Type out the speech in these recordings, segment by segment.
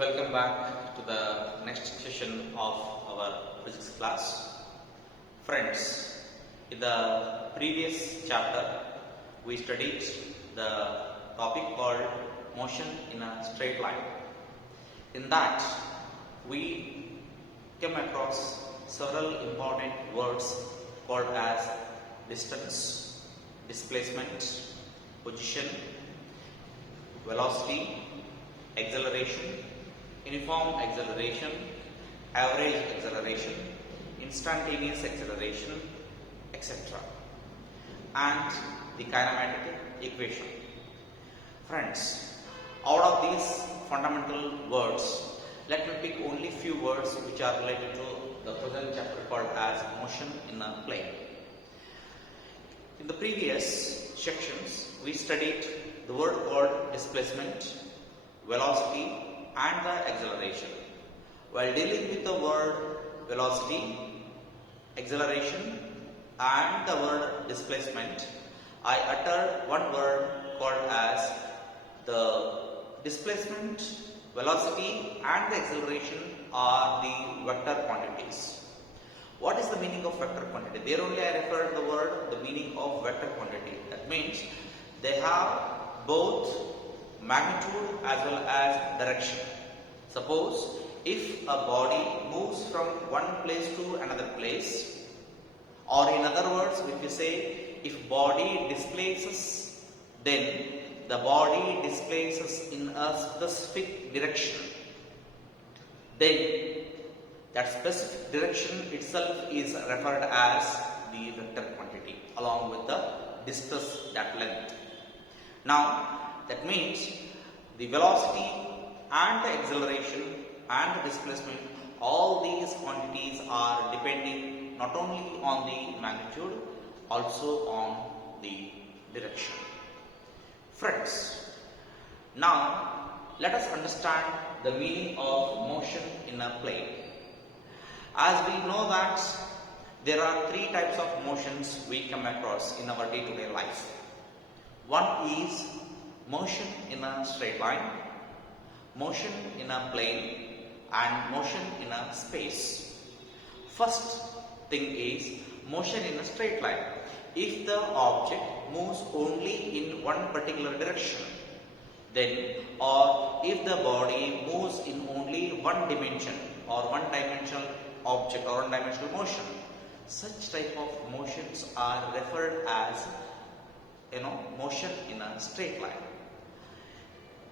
Welcome back to the next session of our physics class. Friends, in the previous chapter, we studied the topic called motion in a straight line. In that, we came across several important words called as distance, displacement, position, velocity, acceleration, uniform acceleration, average acceleration, instantaneous acceleration, etc. and the kinematic equation. Friends, out of these fundamental words, let me pick only few words which are related to the present chapter called as motion in a plane. In the previous sections, we studied the word called displacement, velocity and the acceleration. While dealing with the word velocity, acceleration and the word displacement, I uttered one word called as the displacement, velocity and the acceleration are the vector quantities. What is the meaning of vector quantity? There only I referred the word, the meaning of vector quantity. That means they have both magnitude as well as direction. Suppose if a body moves from one place to another place, or in other words, if you say if body displaces, then the body displaces in a specific direction, then that specific direction itself is referred as the vector quantity along with the distance, that length. Now that means the velocity and the acceleration and the displacement, all these quantities are depending not only on the magnitude, also on the direction. Friends, now let us understand the meaning of motion in a plane. As we know that there are three types of motions we come across in our day-to-day life. One is motion in a straight line, motion in a plane and motion in a space. First thing is motion in a straight line. If the object moves only in one particular direction, then, or if the body moves in only one dimension or one dimensional object or one dimensional motion, such type of motions are referred as motion in a straight line.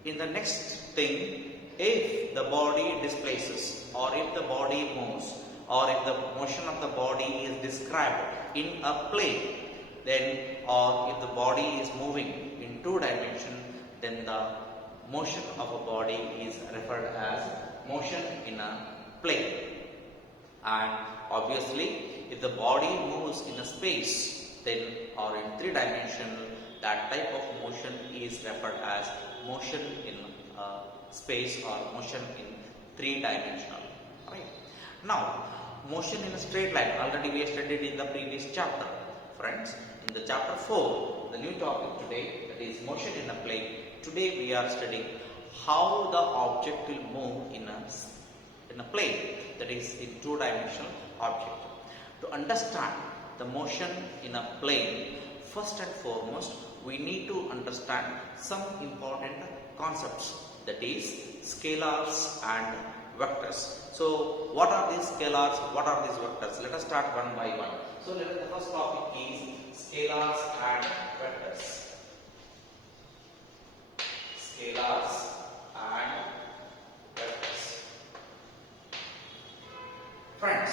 In the next thing, if the body displaces or if the body moves or if the motion of the body is described in a plane, then or if the body is moving in two dimensions, then the motion of a body is referred as motion in a plane. And obviously, if the body moves in a space, then or in three dimensional, that type of motion is referred as motion in space or motion in three-dimensional. Right? Now, motion in a straight line, already we have studied in the previous chapter. Friends, in the chapter 4, the new topic today, that is motion in a plane. Today we are studying how the object will move in a plane, that is in two-dimensional object. To understand the motion in a plane, first and foremost, we need to understand some important concepts, that is scalars and vectors. So what are these scalars, what are these vectors? Let us start one by one. So the first topic is scalars and vectors. Scalars and vectors. Friends,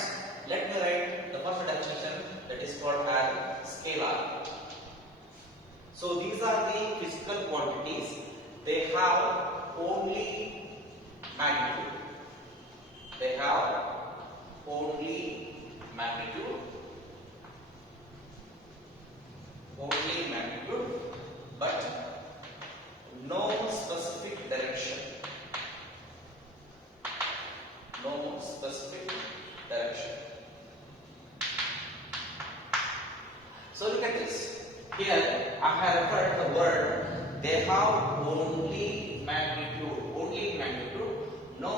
let me write the first definition, that is called as scalar. So these are the physical quantities. They have only magnitude. They have only magnitude. Only magnitude, but no specific direction. No specific direction. So look at this. Here I have referred the word, they have only magnitude, no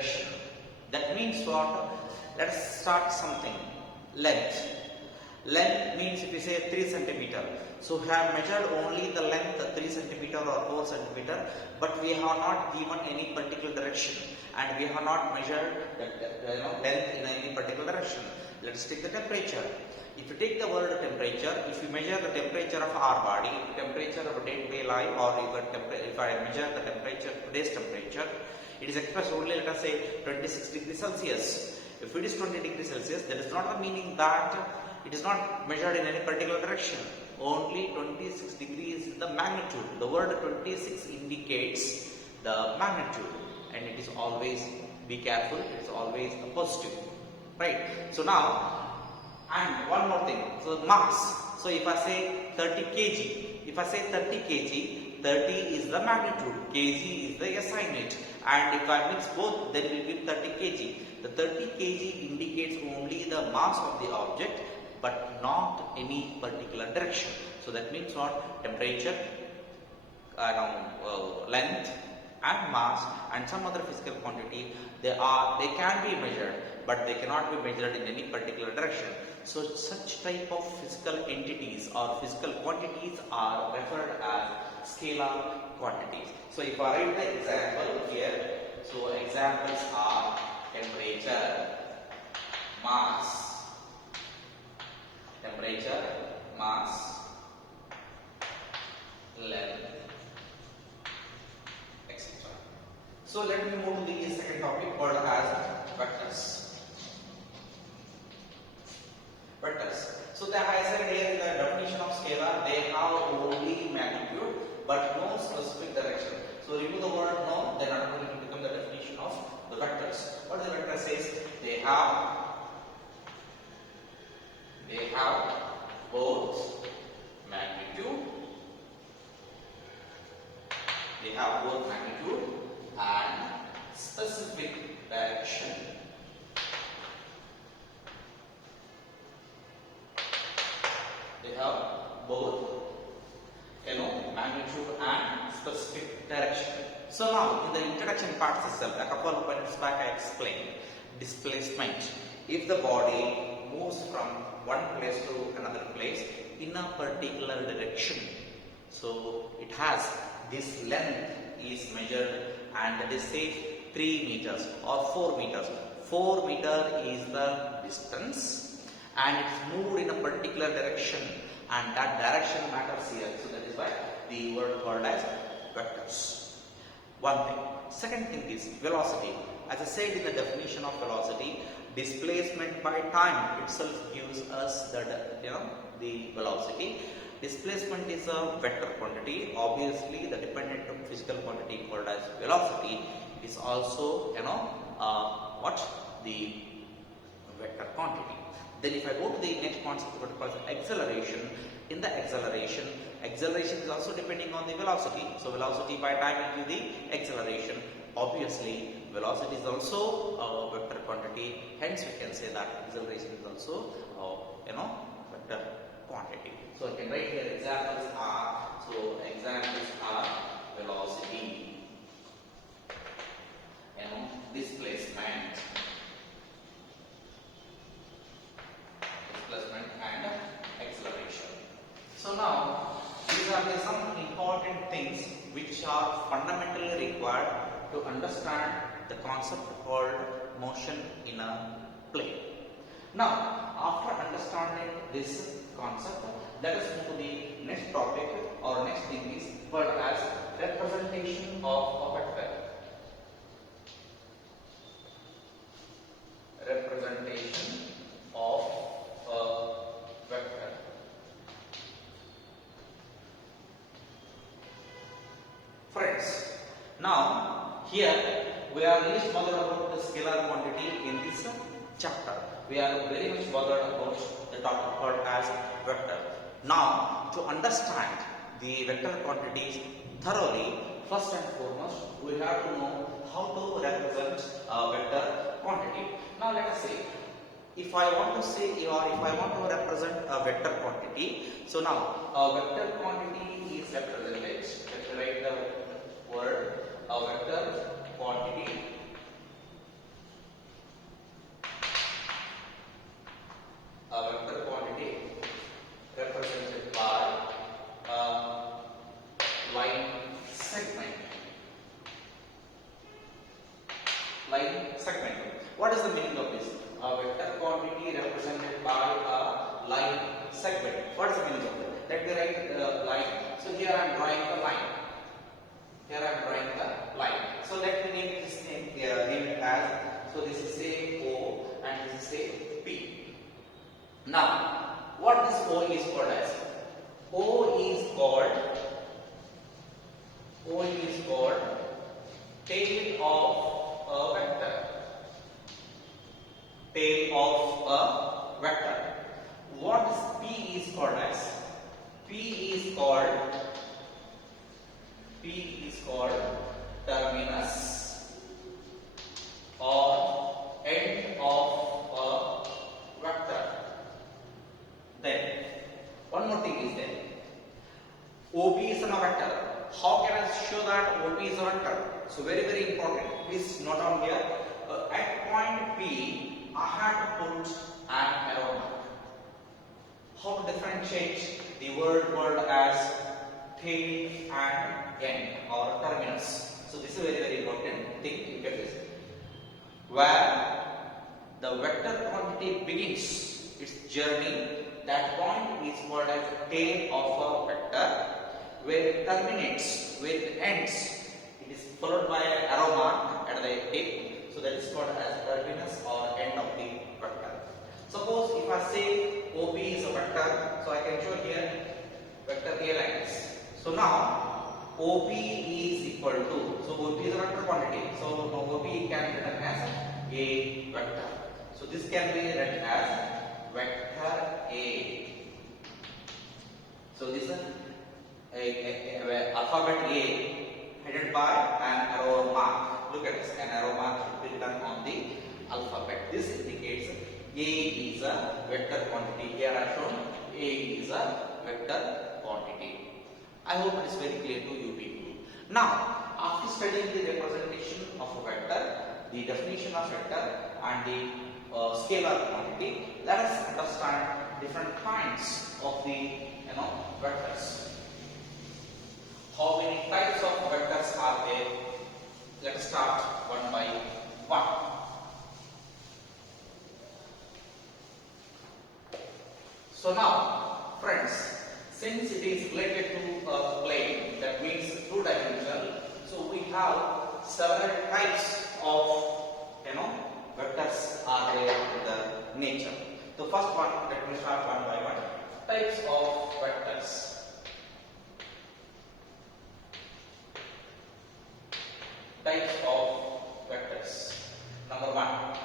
direction. That means what? Let us start something. Length. Length means if we say 3 centimeter. So we have measured only the length 3 centimeter or 4 centimeter, but we have not given any particular direction, and we have not measured the length in any particular direction. Let us take the temperature. If you take the word temperature, if you measure the temperature of our body, temperature of a day-to-day life, or if I measure the temperature, today's temperature, it is expressed only, let us say, 26 degrees Celsius. If it is 20 degrees Celsius, that is not the meaning that it is not measured in any particular direction. Only 26 degrees is the magnitude. The word 26 indicates the magnitude, and it is always, be careful, it is always a positive. Right? So now, and one more thing, so mass. So if I say 30 kg, if I say 30 kg, 30 is the magnitude, kg is the SI unit, and if I mix both, then it will give 30 kg. The 30 kg indicates only the mass of the object, but not any particular direction. So that means what? Temperature, length and mass and some other physical quantity, they can be measured, but they cannot be measured in any particular direction. So such type of physical entities or physical quantities are referred as scalar quantities. So if I write the example here, so examples are temperature, mass, length, etc. So let me move to the second topic called as vectors. Vectors. So the I said here in the definition of scalar, they have only magnitude but no specific direction. So remove the word no, then automatically will become the definition of the vectors. What the vector says? They have both magnitude. They have both magnitude and specific direction. They have both magnitude and specific direction. So now in the introduction part itself, a couple of minutes back I explained displacement. If the body moves from one place to another place in a particular direction, so it has this length is measured, and that is say 3 meters or 4 meters. 4 meter is the distance, and it's moved in a particular direction, and that direction matters here. So that is why the word called as vectors. One thing. Second thing is velocity. As I said in the definition of velocity, displacement by time itself gives us the velocity. Displacement is a vector quantity. Obviously, the dependent physical quantity called as velocity is also the vector quantity. Then if I go to the next concept called acceleration, in the acceleration is also depending on the velocity. So velocity by time will be the acceleration. Obviously, velocity is also a vector quantity. Hence, we can say that acceleration is also vector quantity. So I can write here examples are. So examples are velocity, displacement and acceleration. So now these are some important things which are fundamentally required to understand the concept called motion in a plane. Now after understanding this concept, let us move to the next topic or next thing is called as representation of a vector. Representation of a vector. Friends, now here we are least bothered about the scalar quantity in this chapter. We are very much bothered about the topic called as vector. Now, to understand the vector quantities thoroughly, first and foremost, we have to know how to represent a vector quantity. Now, let us say, if I want to say or if I want to represent a vector quantity, so now a vector quantity is represented. Let me write the word a vector quantity line segment. What is the meaning of this? A vector quantity represented by a line segment. What is the meaning of that? Let me write the line. So here I am drawing the line. Here I am drawing the line. So let me name this name it as, so this is say O and this is say P. Now, what this O is called as? O is called tail of a vector. Tail of a vector. What is P is called as? P is called terminus or end of a vector. Then one more thing is there. OP is a vector. How can I show that OP is a vector? So very important. Please note down here. At point P, I had to put an arrow mark. How to differentiate the word as tail and end or terminus? So this is very important thing you get this. Where the vector quantity begins its journey, that point is called as tail of a vector. Where it terminates, where it ends, it is followed by an arrow mark at the tip. So that is called as terminus or end of the vector. Suppose if I say OP is a vector, so I can show here vector A like this. So now OP is equal to, so OP is a vector quantity. So now OP can be written as a vector. So this can be written as vector A. So this is alphabet A headed by an arrow mark. Look at this, an arrow mark should be written on the alphabet. This indicates A is a vector quantity. Here I have shown A is a vector quantity. I hope it is very clear to you people. Now, after studying the representation of a vector, the definition of vector and the scalar quantity, let us understand different kinds of the vectors. How many types of vectors are there? Let us start one by one. So now, friends, since it is related to a plane, that means two-dimensional, so we have several types of vectors are there in the nature. The first one, let me start one by one. Types of vectors. Types of vectors. Number one,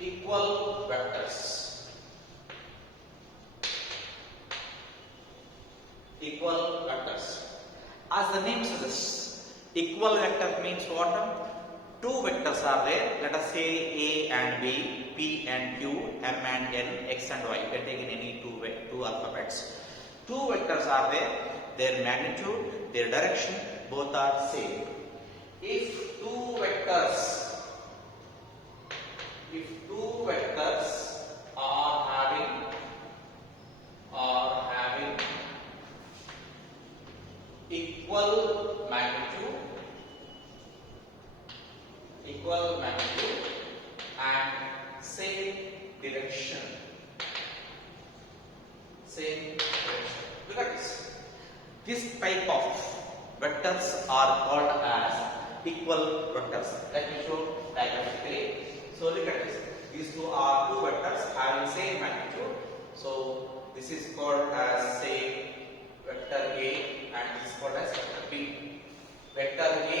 equal vectors. Equal vectors. As the name suggests, equal vector means what? Two vectors are there. Let us say A and B, P and Q, M and N, X and Y. You can take in any two alphabets. Two vectors are there. Their magnitude, their direction, both are same. If two vectors are having equal magnitude and same direction. Look at this. This type of vectors are called as equal vectors. Let me show diagrammatically. So look at this. These two are two vectors having same magnitude. So this is called as say vector A and this is called as vector B. Vector A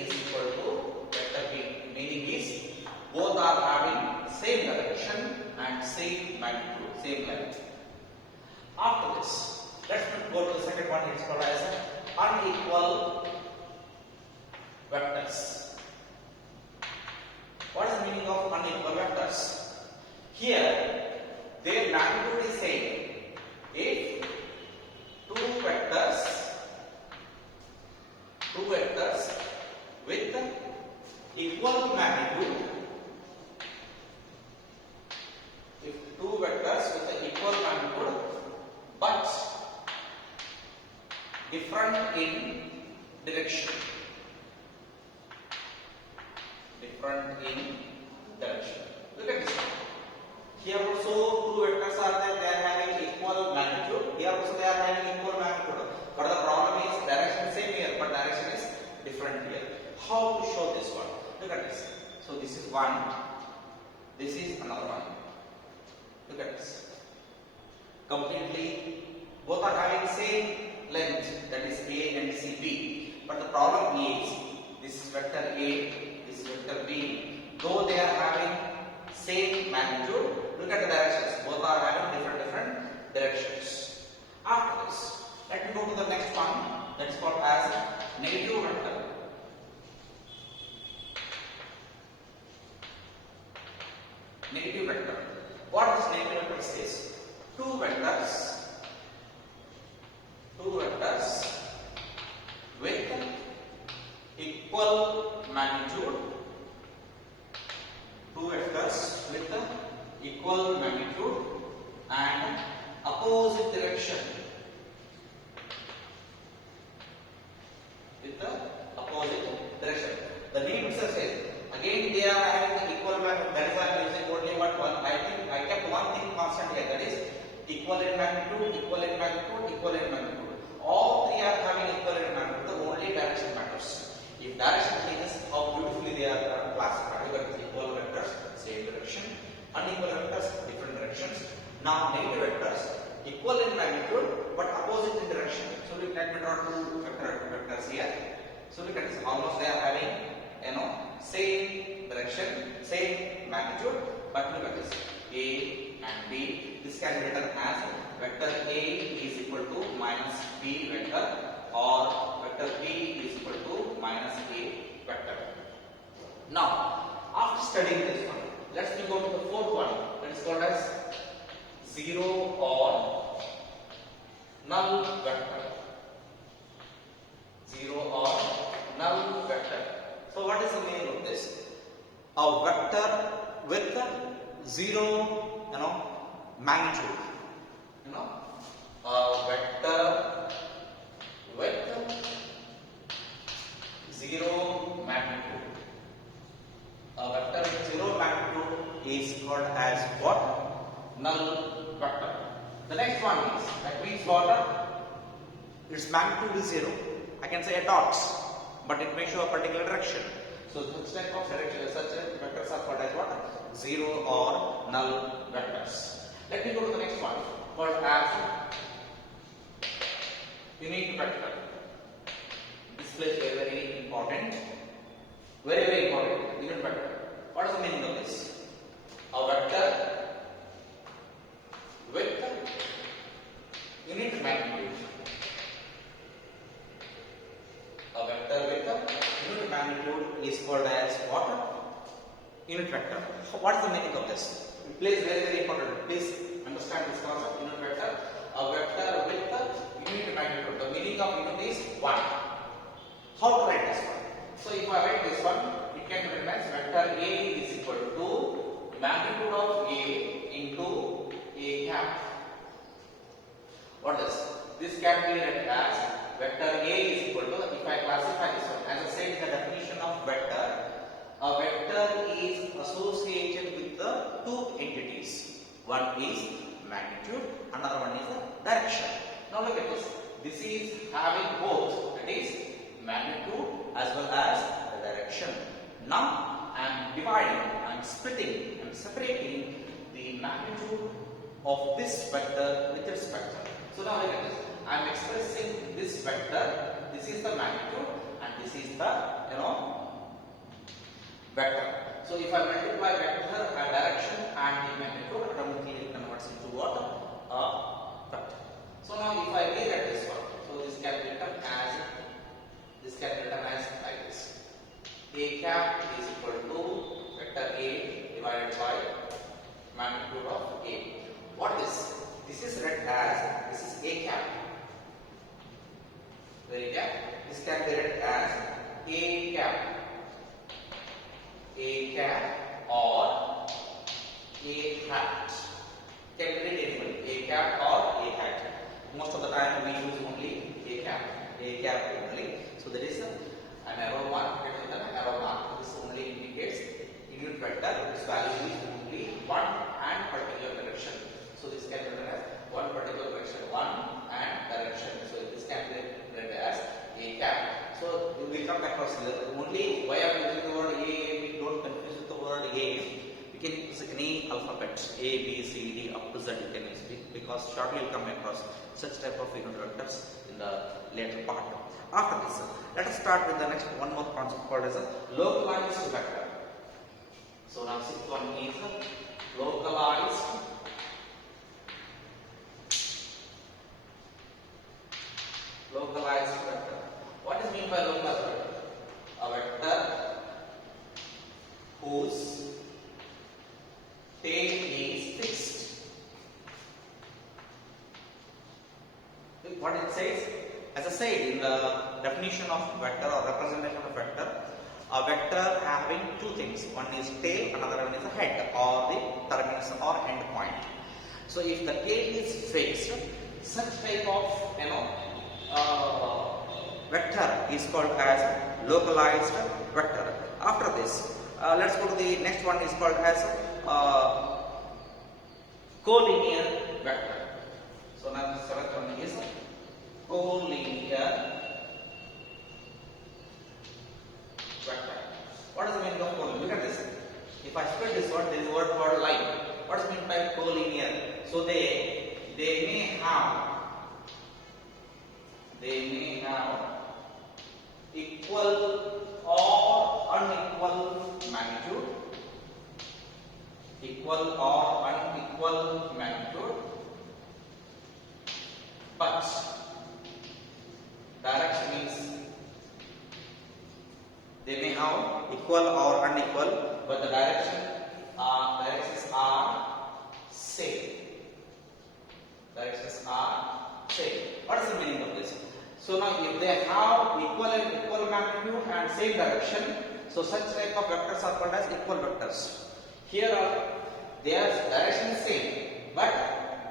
is equal to vector B. Meaning is both are having same direction and same magnitude, same length. After this, let's go to the second one. It's called as unequal vectors. What is the meaning of unequal vectors? Here, their magnitude is same. If two vectors with equal magnitude, but different in direction. different in direction. Look at this one. Here also two vectors are there, they are having equal magnitude. Here also they are having equal magnitude. But the problem is direction same here, but direction is different here. How to show this one? Look at this. So this is one, this is another one. Look at this. Completely, both are having same length, that is A and CB. But the problem is this vector A, this vector B, though they are having same magnitude, look at the directions. Both are having different directions. After this, let me go to the next one. That is called as negative vector. Negative vector. What this negative vector says? Two vectors with equal magnitude. Two vectors with equal magnitude and opposite direction. With the opposite direction. The name itself says, again they are having the equal magnitude. That is why I am using only one. I think I kept one thing constant here, that is equal in magnitude, equal in magnitude, equal in magnitude. All three are having equal in magnitude. The only direction matters. If direction changes, how beautifully they are classified. You got equal vectors, same direction. Unequal vectors, different directions. Now negative vectors, equal in magnitude but opposite in direction. So let me draw two vectors here. So look at this. Almost they are having same direction, same magnitude. But look at this. A and B. This can be written as vector A is equal to minus B vector, or vector B is equal to minus A vector. Now, after studying this one, let's go to the fourth one. That is called as zero or null vector. Zero or null vector. So, what is the meaning of this? A vector with zero, magnitude. A vector with zero magnitude. A vector with zero magnitude is called as what? Null vector. The next one is, that means what? Its magnitude is zero. I can say a dot, but it may show a particular direction. So such type of direction, such vectors are called as what? Zero or null vectors. Let me go to the next one, called as unique vector. This place is very important. Very important. Unit vector. What is the meaning of this? A vector with unit magnitude. A vector with unit magnitude is called as what? Unit vector. What is the meaning of this? It plays very important. Please understand this concept. Unit vector. A vector with unit magnitude. The meaning of unit is 1. How to write this one? So if I write this one, it can be written as vector A is equal to magnitude of A into A cap. What is this? This can be written as vector A is equal to, if I classify this one, as I said in the definition of vector, a vector is associated with the two entities. One is magnitude, another one is the direction. Now look at this. This is having both, that is magnitude as well as the direction. Now I am dividing, I am splitting, I am separating the magnitude of this vector with its vector. So now look at this. I am expressing this vector. This is the magnitude and this is the vector. So if I multiply vector and direction and the magnitude, automatically it converts into what? A vector. So now if I rewrite this one, so this can be written as like this. A cap is equal to vector A divided by magnitude of A. What is? This is read as, this is A cap. Very cap. This can be read as A cap. A cap or A hat. Can be read anyway. A cap or A hat. Most of the time we use only A cap. A cap only. So there is an arrow mark, an arrow mark. This only indicates vector, its value is only one and particular direction. So this can be written as one particular direction, one and direction. So this can be written as a cap. So we come across here. Only why I am using the word a, we don't confuse with the word a. You can use any alphabet a, b, c, d up to z. You can use it because shortly you come across such type of unit vectors in the later part. After this, let us start with the next one more concept called as a localized vector. So now sixth one is localized vector. What is meant by localized vector? A vector whose tail is fixed. What it says? As I said in the definition of vector or representation of vector, a vector having two things. One is tail, another one is a head or the terminus or end point. So if the tail is fixed, such type of vector is called as localized vector. After this, let's go to the next one is called as collinear vector. So now the seventh one is collinear vector. What is the meaning of collinear? Look at this. If I split this word, there is a word called line. What is meant by collinear? So they may have equal or unequal magnitude. Equal or unequal magnitude, but direction is they may have equal or unequal, but the directions are same. Directions are same. What is the meaning of this? So now if they have equal magnitude and same direction, so such type of vectors are called as equal vectors. Here their direction is same, but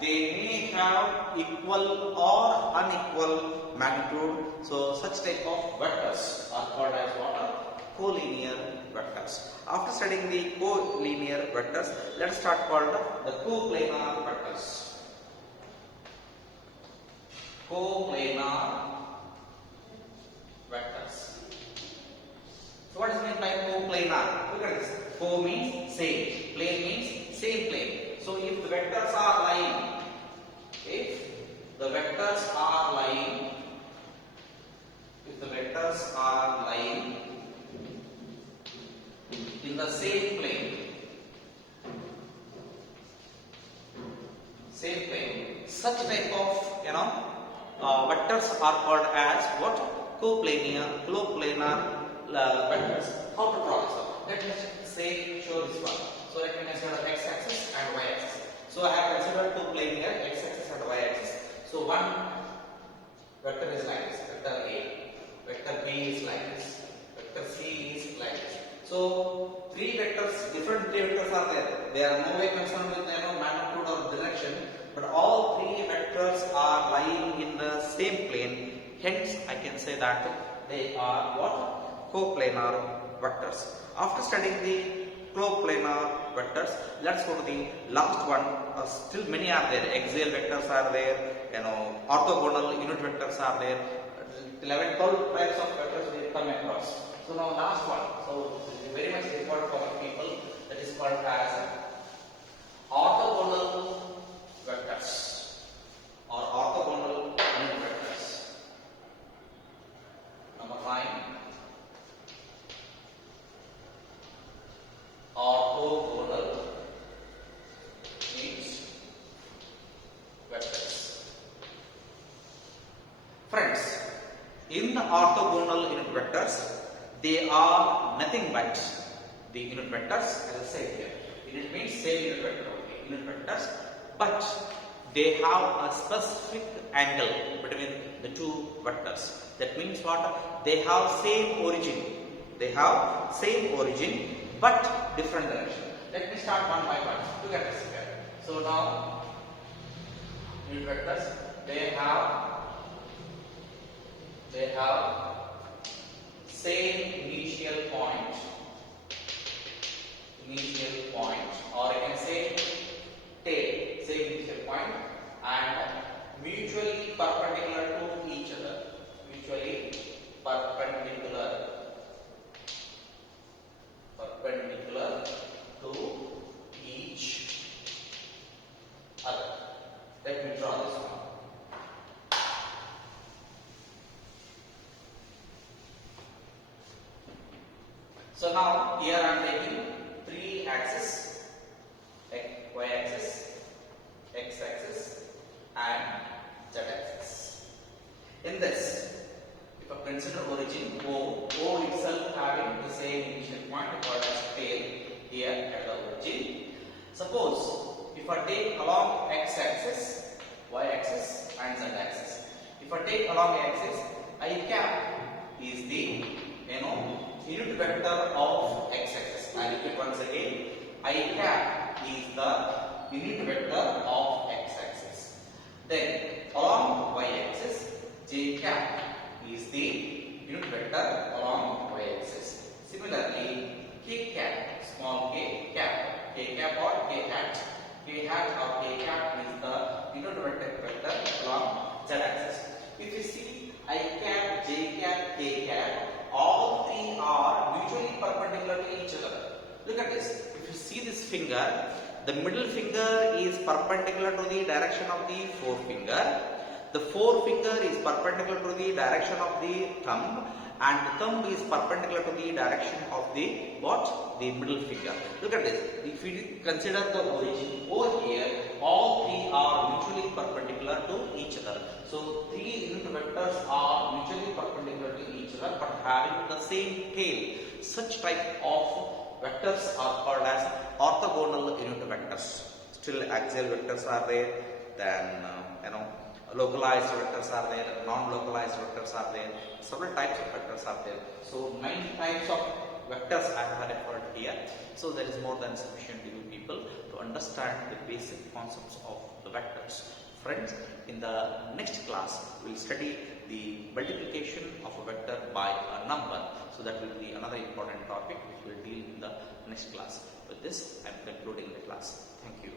they may have equal or unequal magnitude. So such type of vectors are called as what? Collinear vectors. After studying the collinear vectors, let us start called the coplanar vectors. Coplanar vectors. So what is meant by coplanar? Look at this. Co means same, plane means same plane. So if the vectors are lying, in the same plane, such type of vectors are called as what? Coplanar vectors. How to draw this one? Let me show this one. So let me consider x-axis and y-axis. So I have considered two planar x-axis and y-axis. So one vector is like this, vector A, vector B is like this, vector C is like this. So different three vectors are there. They are no way concerned with magnitude or direction, but all three vectors are lying in the same plane. Hence, I can say that they are what? Coplanar vectors. After studying the coplanar vectors, let's go to the last one. Still many are there. Axial vectors are there. Orthogonal unit vectors are there. 11, 12 types of vectors we come across. So now last one. So this is very much important for people. That is called as orthogonal vectors or orthogonal unit vectors. Number 9. Orthogonal means vectors. Friends, in the orthogonal unit vectors, they are nothing but the unit vectors, as I said here. Unit means same unit vector, okay, unit vectors, but they have a specific angle between the two vectors. That means what? They have same origin. But different direction. Let me start one by one. Look at this here. So now, unit vectors, they have same initial point. So now here I am taking three axes, y axis, x axis and z axis. In this, if I consider origin O itself having the same initial point called as tail here at the origin. Suppose if I take along x axis, y axis and z axis. If I take along axis, I cap is the unit vector of x axis. I repeat once again, I cap is the unit vector of x axis. Then along y axis, j cap is the unit vector along y axis. Similarly, k cap, small k cap or k hat or k cap is the unit vector along z axis. If you see I cap, j cap, k cap, all three are mutually perpendicular to each other. Look at this. If you see this finger, the middle finger is perpendicular to the direction of the forefinger. The forefinger is perpendicular to the direction of the thumb, and the thumb is perpendicular to the direction of the what? The middle finger. Look at this. If we consider the origin over here, all three are mutually perpendicular to each other. So three unit vectors are mutually perpendicular to each other but having the same tail. Such type of vectors are called as orthogonal unit vectors. Still axial vectors are there, then localized vectors are there, non-localized vectors are there, several types of vectors are there. So 9 types of vectors I have referred here. So there is more than sufficient to you people to understand the basic concepts of the vectors. Friends, in the next class we will study the multiplication of a vector by a number. So that will be another important topic which we will deal in the next class. With this I am concluding the class. Thank you.